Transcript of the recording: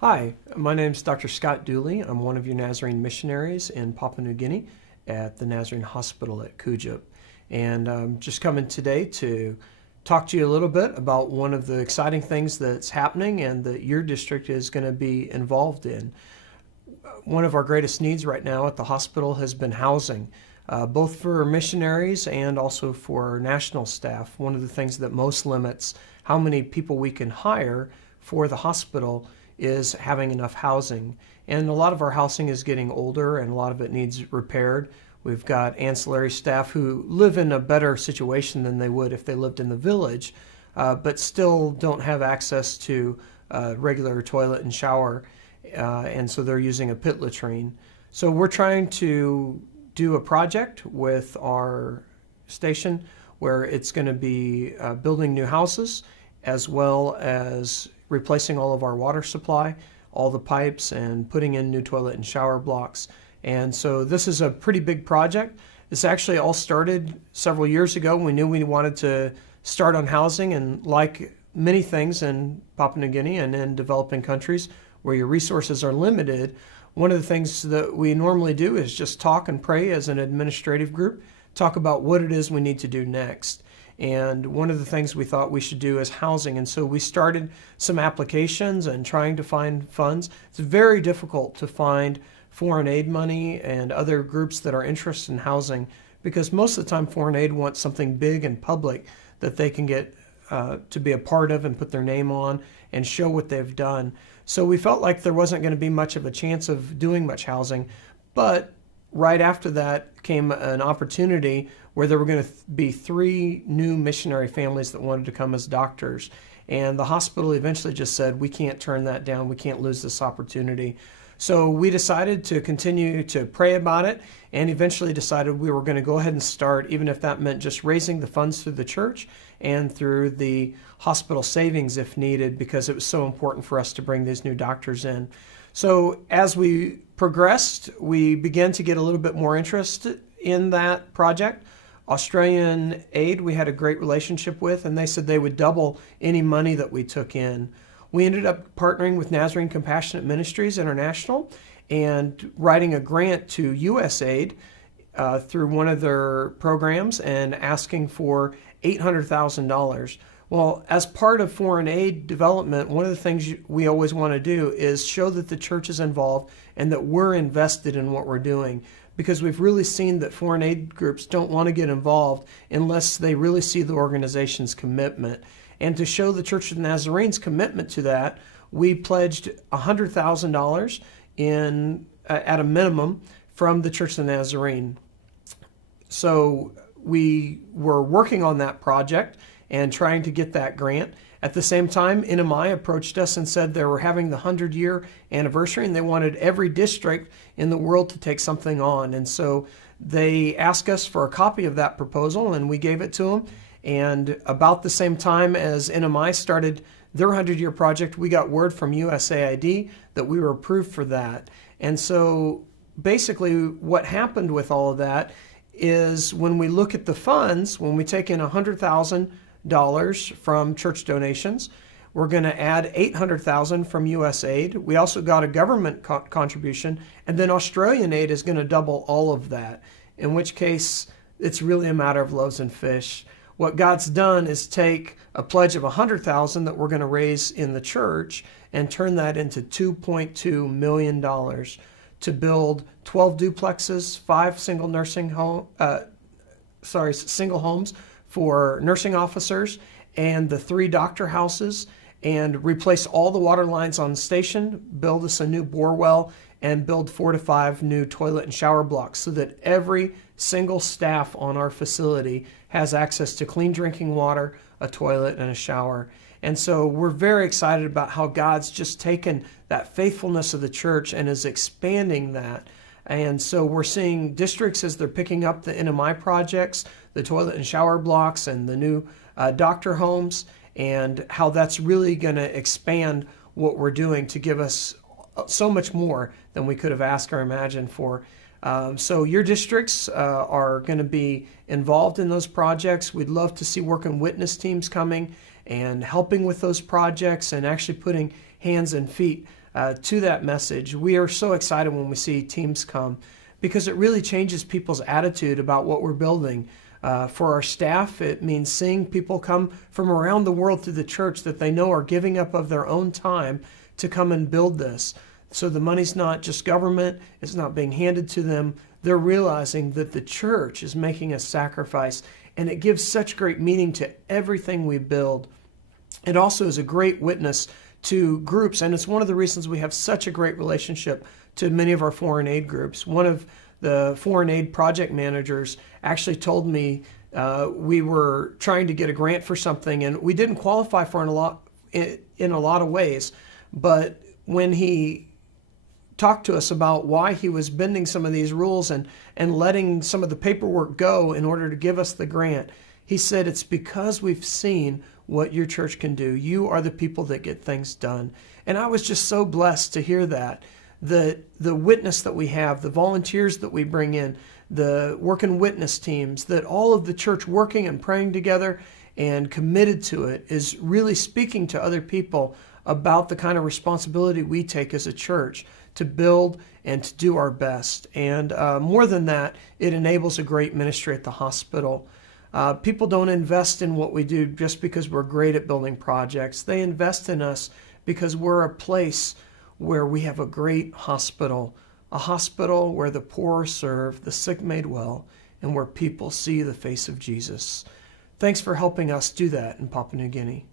Hi, my name is Dr. Scott Dooley. I'm one of your Nazarene missionaries in Papua New Guinea at the Nazarene Hospital at Kudjip. And I'm just coming today to talk to you a little bit about one of the exciting things that's happening and that your district is going to be involved in. One of our greatest needs right now at the hospital has been housing, both for missionaries and also for national staff. One of the things that most limits how many people we can hire for the hospital is having enough housing. And a lot of our housing is getting older and a lot of it needs repaired. We've got ancillary staff who live in a better situation than they would if they lived in the village, but still don't have access to a regular toilet and shower, and so they're using a pit latrine. So we're trying to do a project with our station where it's going to be building new houses as well as replacing all of our water supply, all the pipes, and putting in new toilet and shower blocks. And so this is a pretty big project. This actually all started several years ago. We knew we wanted to start on housing, and like many things in Papua New Guinea and in developing countries where your resources are limited, one of the things that we normally do is just talk and pray as an administrative group, talk about what it is we need to do next. And one of the things we thought we should do is housing. And so we started some applications and trying to find funds. It's very difficult to find foreign aid money and other groups that are interested in housing because most of the time foreign aid wants something big and public that they can get to be a part of and put their name on and show what they've done. So we felt like there wasn't going to be much of a chance of doing much housing, but right after that came an opportunity where there were going to be 3 new missionary families that wanted to come as doctors. And the hospital eventually just said, we can't turn that down, we can't lose this opportunity. So we decided to continue to pray about it and eventually decided we were going to go ahead and start, even if that meant just raising the funds through the church and through the hospital savings if needed, because it was so important for us to bring these new doctors in. So as we progressed, we began to get a little bit more interest in that project. Australian Aid we had a great relationship with, and they said they would double any money that we took in. We ended up partnering with Nazarene Compassionate Ministries International and writing a grant to USAID through one of their programs and asking for $800,000. Well, as part of foreign aid development, one of the things we always want to do is show that the church is involved and that we're invested in what we're doing, because we've really seen that foreign aid groups don't want to get involved unless they really see the organization's commitment. And to show the Church of the Nazarene's commitment to that, we pledged $100,000 at a minimum from the Church of the Nazarene. So we were working on that project and trying to get that grant. At the same time, NMI approached us and said they were having the 100-year anniversary and they wanted every district in the world to take something on. And so they asked us for a copy of that proposal and we gave it to them. And about the same time as NMI started their 100-year project, we got word from USAID that we were approved for that. And so basically what happened with all of that is when we look at the funds, when we take in $100,000 from church donations, we're going to add $800,000 from USAID. We also got a government contribution, and then Australian aid is going to double all of that, in which case it's really a matter of loaves and fish. What God's done is take a pledge of $100,000 that we're going to raise in the church and turn that into $2.2 million to build 12 duplexes, 5 single homes for nursing officers, and the 3 doctor houses, and replace all the water lines on the station, build us a new bore well, and build 4 to 5 new toilet and shower blocks so that every single staff on our facility has access to clean drinking water, a toilet, and a shower. And so we're very excited about how God's just taken that faithfulness of the church and is expanding that. And so we're seeing districts as they're picking up the NMI projects, the toilet and shower blocks, and the new doctor homes, and how that's really going to expand what we're doing to give us so much more than we could have asked or imagined for. So your districts are going to be involved in those projects. We'd love to see work and witness teams coming and helping with those projects and actually putting hands and feet to that message. We are so excited when we see teams come because it really changes people's attitude about what we're building. For our staff, it means seeing people come from around the world to the church that they know are giving up of their own time to come and build this. So the money's not just government, it's not being handed to them. They're realizing that the church is making a sacrifice, and it gives such great meaning to everything we build. It also is a great witness to groups, and it's one of the reasons we have such a great relationship to many of our foreign aid groups. One of the foreign aid project managers actually told me we were trying to get a grant for something, and we didn't qualify for in a lot of ways, but when he talked to us about why he was bending some of these rules and letting some of the paperwork go in order to give us the grant, he said, it's because we've seen what your church can do. You are the people that get things done. And I was just so blessed to hear that. The witness that we have, the volunteers that we bring in, the work and witness teams, that all of the church working and praying together and committed to it is really speaking to other people about the kind of responsibility we take as a church to build and to do our best. And more than that, it enables a great ministry at the hospital. People don't invest in what we do just because we're great at building projects. They invest in us because we're a place where we have a great hospital, a hospital where the poor are served, the sick made well, and where people see the face of Jesus. Thanks for helping us do that in Papua New Guinea.